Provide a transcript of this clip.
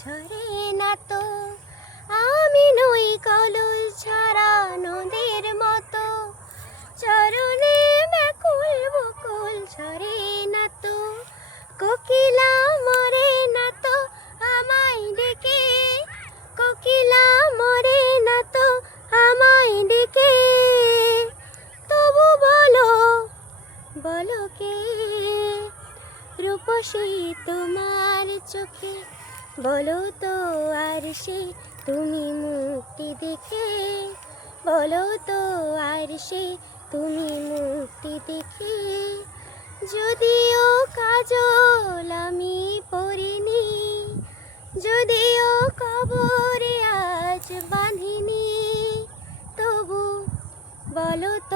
ঝরে না তো। আমি নই কলল ছাড়া নদীর মতো, চরণে ব্যাকুল বকুল ঝরে না তো। কোকিলা মরে না তো আমায় ডেকে, কোকিলা মরে না তো আমায় ডেকে। তবু বলো, বলো কে রূপসী তোমার চোখে, বলো তো আর সে তুমি মুক্তি দেখে, বলো তো আর সে তুমি মুক্তি দেখে। যদিও কাজল আমি পরিনি, যদিও কবরে আজ বাঁধিনি, তবু বলো তো।